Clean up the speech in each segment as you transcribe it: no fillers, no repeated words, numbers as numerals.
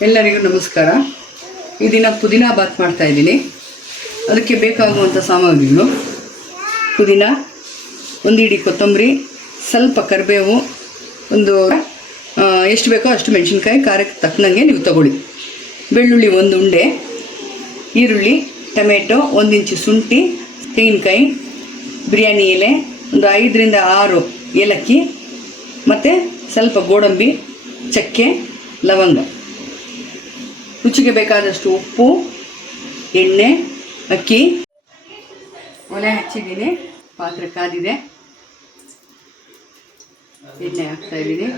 ಎಲ್ಲರಿಗೂ ನಮಸ್ಕಾರ. ಈ ದಿನ ಪುದೀನ ಬಾತ್ ಮಾಡ್ತಾ ಇದ್ದೀನಿ. ಅದಕ್ಕೆ ಬೇಕಾಗುವಂಥ ಸಾಮಗ್ರಿಗಳು: ಪುದೀನ, ಒಂದು ಇಡೀ ಕೊತ್ತಂಬರಿ, ಸ್ವಲ್ಪ ಕರಿಬೇವು, ಒಂದು ಎಷ್ಟು ಬೇಕೋ ಅಷ್ಟು ಮೆಣಸಿನ್ಕಾಯಿ, ಖಾರಕ್ಕೆ ತಕ್ಕನಂಗೆ ನೀವು ತಗೊಳ್ಳಿ. ಬೆಳ್ಳುಳ್ಳಿ ಒಂದು ಉಂಡೆ, ಈರುಳ್ಳಿ, ಟೊಮೆಟೊ, 1 ಇಂಚು ಶುಂಠಿ, ತೆಂಗಿನಕಾಯಿ, ಬಿರಿಯಾನಿ ಎಲೆ, ಒಂದು 5 ರಿಂದ 6 ಏಲಕ್ಕಿ, ಮತ್ತು ಸ್ವಲ್ಪ ಗೋಡಂಬಿ, ಚಕ್ಕೆ, ಲವಂಗ. ರುಚಿಗೆ ಬೇಕಾದಷ್ಟು ಉಪ್ಪು, ಎಣ್ಣೆ, ಅಕ್ಕಿ. ಒಲೆ ಹಚ್ಚಿದ್ದೀನಿ, ಪಾತ್ರೆ ಕಾದಿದೆ, ಎಣ್ಣೆ ಹಾಕ್ತಾ ಇದ್ದೀನಿ.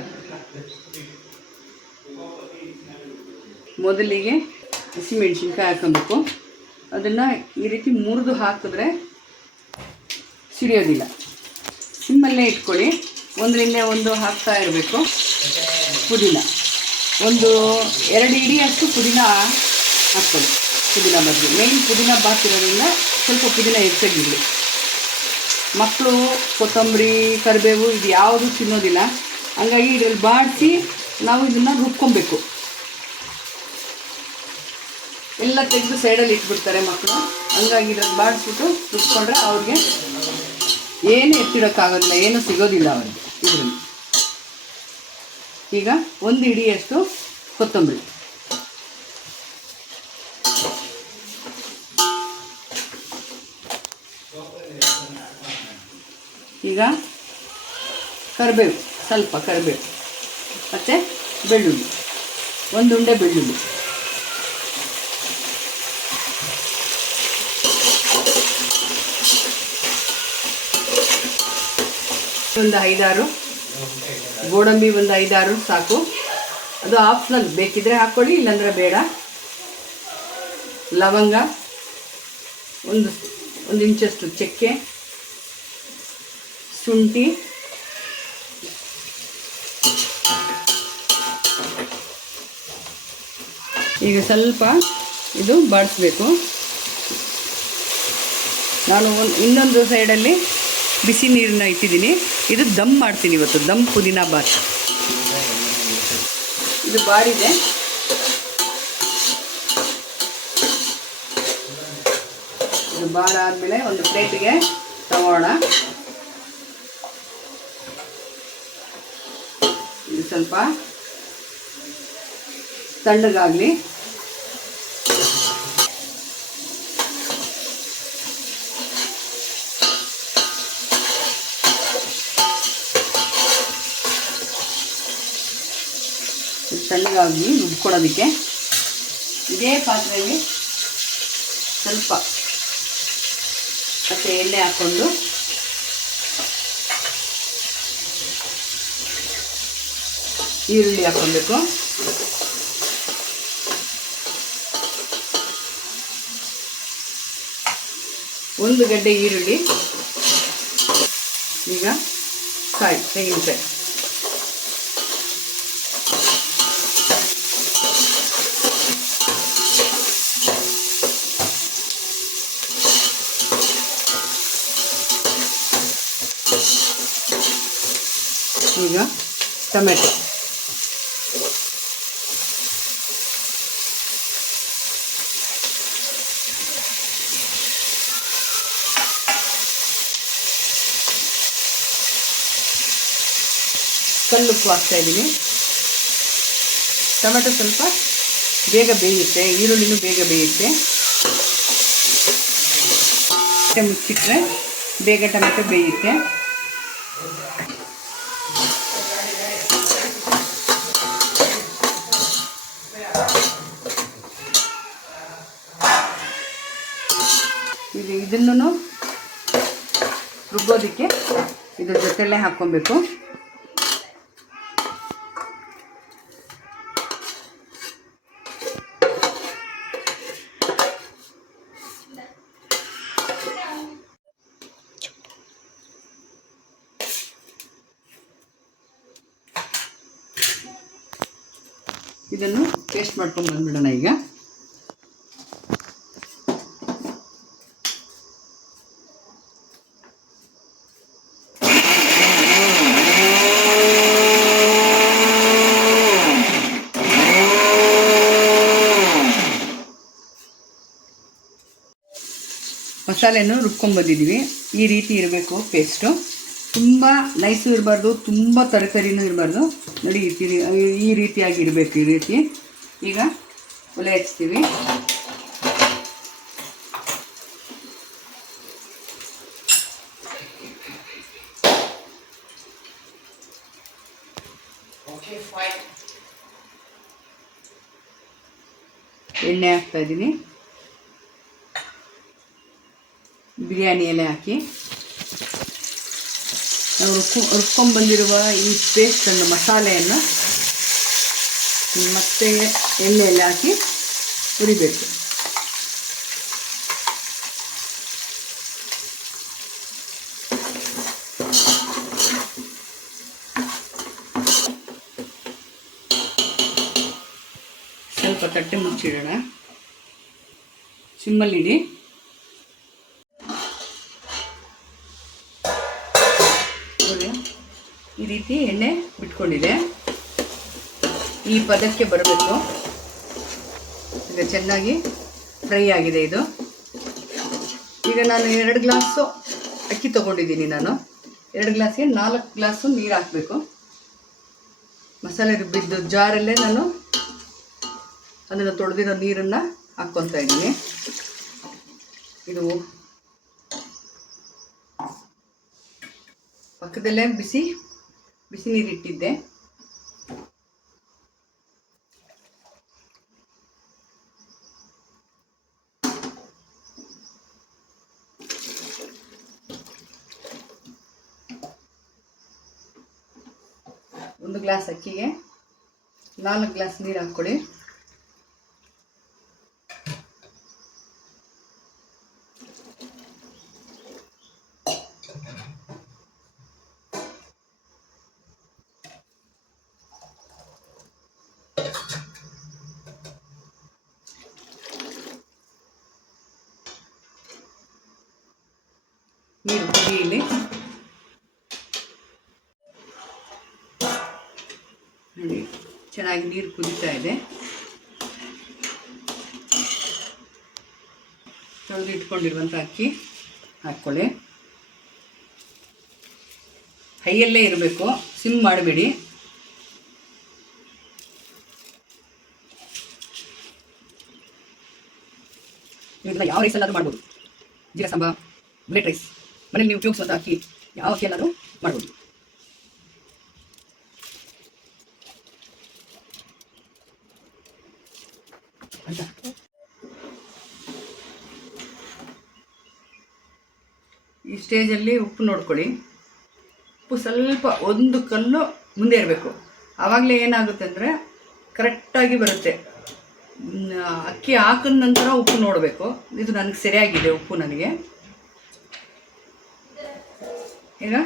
ಮೊದಲಿಗೆ ಹಸಿಮೆಣಸಿನ್ಕಾಯಿ ಹಾಕೊಬೇಕು. ಅದನ್ನು ಈ ರೀತಿ ಮುರಿದು ಹಾಕಿದ್ರೆ ಸಿಡಿಯೋದಿಲ್ಲ. ಸಿಮ್ಮಲ್ಲೇ ಇಟ್ಕೊಳ್ಳಿ. ಒಂದರಿಂದ ಒಂದು ಹಾಕ್ತಾ ಇರಬೇಕು. ಪುದೀನ ಒಂದು 2 ಇಡಿಯಷ್ಟು ಪುದೀನ ಹಾಕ್ಕೊಳ್ಳಿ. ಪುದೀನ ಬಗ್ಗೆ ಮೇಯ್ನ್ ಪುದೀನ ಬಾತಿರೋದ್ರಿಂದ ಸ್ವಲ್ಪ ಪುದೀನ ಹೆಚ್ಚಾಗಿರಲಿ. ಮಕ್ಕಳು ಕೊತ್ತಂಬರಿ, ಕರಿಬೇವು ಇದು ಯಾವುದು ತಿನ್ನೋದಿಲ್ಲ. ಹಂಗಾಗಿ ಇದರಲ್ಲಿ ಬಾಡಿಸಿ ನಾವು ಇದನ್ನು ರುಬ್ಕೊಬೇಕು. ಎಲ್ಲ ತೆಗೆದು ಸೈಡಲ್ಲಿ ಇಟ್ಬಿಡ್ತಾರೆ ಮಕ್ಕಳು. ಹಂಗಾಗಿ ಇದರಲ್ಲಿ ಬಾಡಿಸ್ಬಿಟ್ಟು ರುಬ್ಕೊಂಡ್ರೆ ಅವ್ರಿಗೆ ಏನು ಎತ್ತಿಡೋಕ್ಕಾಗೋದಿಲ್ಲ, ಏನೂ ಸಿಗೋದಿಲ್ಲ ಅವರಿಗೆ ಇದರಲ್ಲಿ. ಈಗ 1 ಇಡಿಯಷ್ಟು ಕೊತ್ತಂಬರಿ, ಈಗ ಕರಿಬೇವು, ಸ್ವಲ್ಪ ಕರಿಬೇವು, ಮತ್ತು ಬೆಳ್ಳುಳ್ಳಿ, 1 ಉಂಡೆ ಬೆಳ್ಳುಳ್ಳಿ, ಒಂದು 5-6 ಗೋಡಂಬಿ, ಒಂದು 5-6 ಸಾಕು. ಅದು ಆಪ್ಷನಲ್, ಬೇಕಿದ್ರೆ ಹಾಕ್ಕೊಳ್ಳಿ, ಇಲ್ಲಾಂದರೆ ಬೇಡ. ಲವಂಗ, ಒಂದು ಇಂಚಷ್ಟು ಚಕ್ಕೆ, ಶುಂಠಿ, ಈಗ ಸ್ವಲ್ಪ ಇದು ಬಾಡಿಸ್ಬೇಕು. ನಾನು ಇನ್ನೊಂದು ಸೈಡಲ್ಲಿ ಬಿಸಿ ನೀರನ್ನ ಇಟ್ಟಿದ್ದೀನಿ. ಇದು ದಮ್ ಮಾಡ್ತೀನಿ ಇವತ್ತು, ದಮ್ ಪುದೀನ ಬಾತ್. ಇದು ಬಾಡಿದೆ. ಇದು ಬಾಡಾದ್ಮೇಲೆ ಒಂದು ಪ್ಲೇಟಿಗೆ ತಗೋಣ. ಇದು ಸ್ವಲ್ಪ ತಣ್ಣಗಾಗಲಿ. ತಣ್ಣಗಾಗಿ ರುಬ್ಕೊಳ್ಳೋದಕ್ಕೆ ಇದೇ ಪಾತ್ರೆಯಲ್ಲಿ ಸ್ವಲ್ಪ ಮತ್ತು ಎಣ್ಣೆ ಹಾಕ್ಕೊಂಡು ಈರುಳ್ಳಿ ಹಾಕ್ಕೊಬೇಕು. ಒಂದು ಗಡ್ಡೆ ಈರುಳ್ಳಿ, ಈಗ ತೆಂಗಿನಕಾಯಿ, ಈಗ ಟೊಮೆಟೊ, ಕಲ್ಲುಪ್ಪು ಹಾಕ್ತಾ ಇದ್ದೀನಿ. ಟೊಮೆಟೊ ಸ್ವಲ್ಪ ಬೇಗ ಬೇಯುತ್ತೆ, ಈರುಳ್ಳಿನೂ ಬೇಗ ಬೇಯುತ್ತೆ. ಮುಚ್ಚಿಟ್ರೆ ಬೇಗ ಟೊಮೆಟೊ ಬೇಯುತ್ತೆ. ಇದನ್ನು ರುಬ್ಬೋದಕ್ಕೆ ಇದ್ರ ಜೊತೆಯಲ್ಲೇ ಹಾಕ್ಕೊಬೇಕು. ಇದನ್ನು ಪೇಸ್ಟ್ ಮಾಡ್ಕೊಂಡು ಬಂದ್ಬಿಡೋಣ. ಈಗ ಮಸಾಲೆಯನ್ನು ರುಬ್ಕೊಂಡ್ಬಂದಿದ್ದೀವಿ. ಈ ರೀತಿ ಇರಬೇಕು ಪೇಸ್ಟು. ತುಂಬ ನೈಸು ಇರಬಾರ್ದು, ತುಂಬ ತರಕಾರಿನೂ ಇರಬಾರ್ದು. ನೋಡಿ ಈ ರೀತಿಯಾಗಿ ಇರಬೇಕು. ಈ ರೀತಿ ಈಗ ಒಲೆ ಹಚ್ತೀವಿ. ಎಣ್ಣೆ ಹಾಕ್ತಾಯಿದ್ದೀನಿ. ಬಿರಿಯಾನಿ ಎಲೆ ಹಾಕಿ ನಾವು ರುಬ್ಕೊಂಡ್ಬಂದಿರುವ ಈ ಪೇಸ್ಟನ್ನು, ಮಸಾಲೆಯನ್ನು ಮತ್ತೆ ಎಣ್ಣೆಯಲ್ಲಿ ಹಾಕಿ ಹುರಿಬೇಕು. ಸ್ವಲ್ಪ ತಟ್ಟೆ ಮುಚ್ಚಿಡೋಣ. ಸಿಮ್ಮಲ್ಲಿಡಿ. ಈ ರೀತಿ ಎಣ್ಣೆ ಬಿಟ್ಕೊಂಡಿದೆ. ಈ ಪದಕ್ಕೆ ಬರಬೇಕು. ಈಗ ಚೆನ್ನಾಗಿ ಫ್ರೈ ಆಗಿದೆ ಇದು. ಈಗ ನಾನು 2 ಗ್ಲಾಸು ಅಕ್ಕಿ ತೊಗೊಂಡಿದ್ದೀನಿ. ನಾನು 2 ಗ್ಲಾಸ್ಗೆ 4 ಗ್ಲಾಸು ನೀರು ಹಾಕಬೇಕು. ಮಸಾಲೆ ರುಬ್ಬಿದ್ದು ಜಾರಲ್ಲೇ ನಾನು ಅದನ್ನು ತೊಳೆದಿರೋ ನೀರನ್ನು ಹಾಕ್ಕೊತಾ ಇದ್ದೀನಿ. ಇದು ಪಕ್ಕದಲ್ಲೇ ಬಿಸಿ ನೀರಿಟ್ಟಿದ್ದೆ. ಒಂದು ಗ್ಲಾಸ್ ಅಕ್ಕಿಗೆ 4 ಗ್ಲಾಸ್ ನೀರು ಹಾಕ್ಕೊಳ್ಳಿ. ನೀರು ಕುದಿಯಲಿ. ನೋಡಿ, ಚೆನ್ನಾಗಿ ನೀರು ಕುದೀತಾ ಇದೆ. ತೊಳೆದು ಇಟ್ಕೊಂಡಿರುವಂಥ ಅಕ್ಕಿ ಹಾಕ್ಕೊಳ್ಳಿ. ಹೈಯಲ್ಲೇ ಇರಬೇಕು, ಸಿಮ್ ಮಾಡಬೇಡಿ. ಇದನ್ನ ಯಾವ ರೈಸಲ್ಲಾದರೂ ಮಾಡ್ಬೋದು. ಜೀರಾ ಸಾಂಬಾ, ಬುಲೆಟ್ ರೈಸ್, ಮನೇಲಿ ನೀವು ಉಪಯೋಗಿಸುವಂಥ ಅಕ್ಕಿ ಯಾವ ಅಕ್ಕಿ ಎಲ್ಲಾದರೂ ಮಾಡ್ಬೋದು. ಈ ಸ್ಟೇಜಲ್ಲಿ ಉಪ್ಪು ನೋಡ್ಕೊಳ್ಳಿ. ಉಪ್ಪು ಸ್ವಲ್ಪ 1 ಕಲ್ಲು ಮುಂದೆ ಇರಬೇಕು. ಆವಾಗಲೇ ಏನಾಗುತ್ತೆ ಅಂದರೆ ಕರೆಕ್ಟಾಗಿ ಬರುತ್ತೆ. ಅಕ್ಕಿ ಹಾಕಿದ ನಂತರ ಉಪ್ಪು ನೋಡಬೇಕು. ಇದು ನನಗೆ ಸರಿಯಾಗಿದೆ ಉಪ್ಪು ನನಗೆ. ಈಗ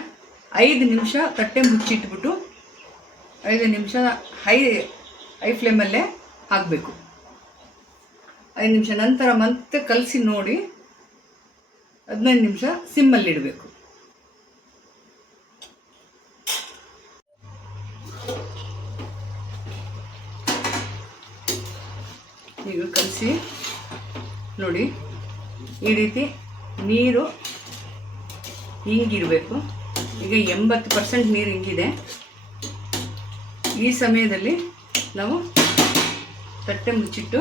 5 ನಿಮಿಷ ತಟ್ಟೆ ಮುಚ್ಚಿಟ್ಬಿಟ್ಟು 5 ನಿಮಿಷ ಹೈ ಫ್ಲೇಮಲ್ಲೇ ಹಾಕಬೇಕು. 5 ನಿಮಿಷ ನಂತರ ಮತ್ತೆ ಕಲಸಿ ನೋಡಿ 15 ನಿಮಿಷ ಸಿಮ್ಮಲ್ಲಿಡಬೇಕು. ಈಗ ಕಲಸಿ ನೋಡಿ, ಈ ರೀತಿ ನೀರು ಹಿಂಗಿರಬೇಕು. ಈಗ 80% ನೀರು ಹಿಂಗಿದೆ. ಈ ಸಮಯದಲ್ಲಿ ನಾವು ತಟ್ಟೆ ಮುಚ್ಚಿಟ್ಟು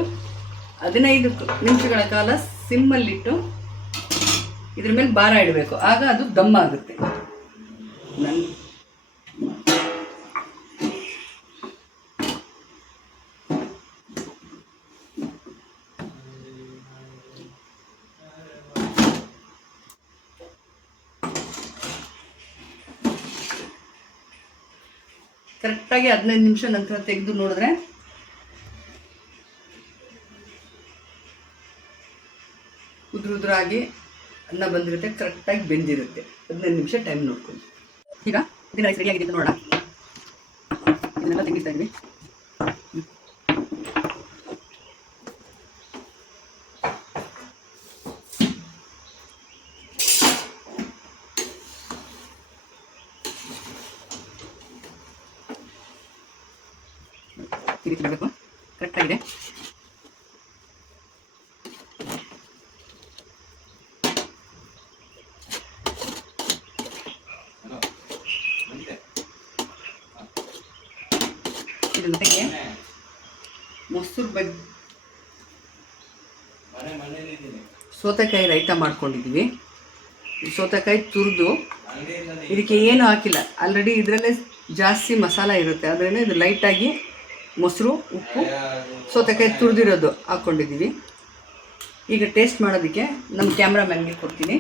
15 ನಿಮಿಷಗಳ ಕಾಲ ಸಿಮ್ಮಲ್ಲಿಟ್ಟು ಇದ್ರ ಮೇಲೆ ಭಾರ ಇಡಬೇಕು. ಆಗ ಅದು ದಮ್ ಆಗುತ್ತೆ. ಕರೆಕ್ಟಾಗಿ 15 ನಿಮಿಷ ನಂತರ ತೆಗೆದು ನೋಡಿದ್ರೆ ಉದುರಾಗಿ ಅನ್ನ ಬಂದಿರುತ್ತೆ, ಕರೆಕ್ಟಾಗಿ ಬೆಂದಿರುತ್ತೆ. 15 ನಿಮಿಷ ಟೈಮ್ ನೋಡ್ಕೊಂಡು ಈಗ ಇದನ್ನ ರೈಸ್ ರೆಡಿ ಆಗಿದೆ ಅಂತ ನೋಡೋಣ. ಇದನ್ನೆಲ್ಲ ತೆಗಿತಾ ಇದ್ವಿ. ಈ ರೀತಿ ಬರಬೇಕು, ಕರೆಕ್ಟಾಗಿದೆ. ಜೊತೆಗೆ ಮೊಸರು ಬಜ್ಜಿ ಸೌತೆಕಾಯಿ ರೈತ ಮಾಡ್ಕೊಂಡಿದ್ದೀವಿ. ಸೌತೆಕಾಯಿ ತುರಿದು ಇದಕ್ಕೆ ಏನು ಹಾಕಿಲ್ಲ, ಆಲ್ರೆಡಿ ಇದರಲ್ಲೇ ಜಾಸ್ತಿ ಮಸಾಲ ಇರುತ್ತೆ. ಅದರಿಂದ ಇದು ಲೈಟಾಗಿ ಮೊಸರು, ಉಪ್ಪು, ಸೌತೆಕಾಯಿ ತುರಿದಿರೋದು ಹಾಕ್ಕೊಂಡಿದ್ದೀವಿ. ಈಗ ಟೇಸ್ಟ್ ಮಾಡೋದಕ್ಕೆ ನಮ್ಮ ಕ್ಯಾಮ್ರಾಮ್ಯಾನ್ಗೆ ಕೊಡ್ತೀನಿ.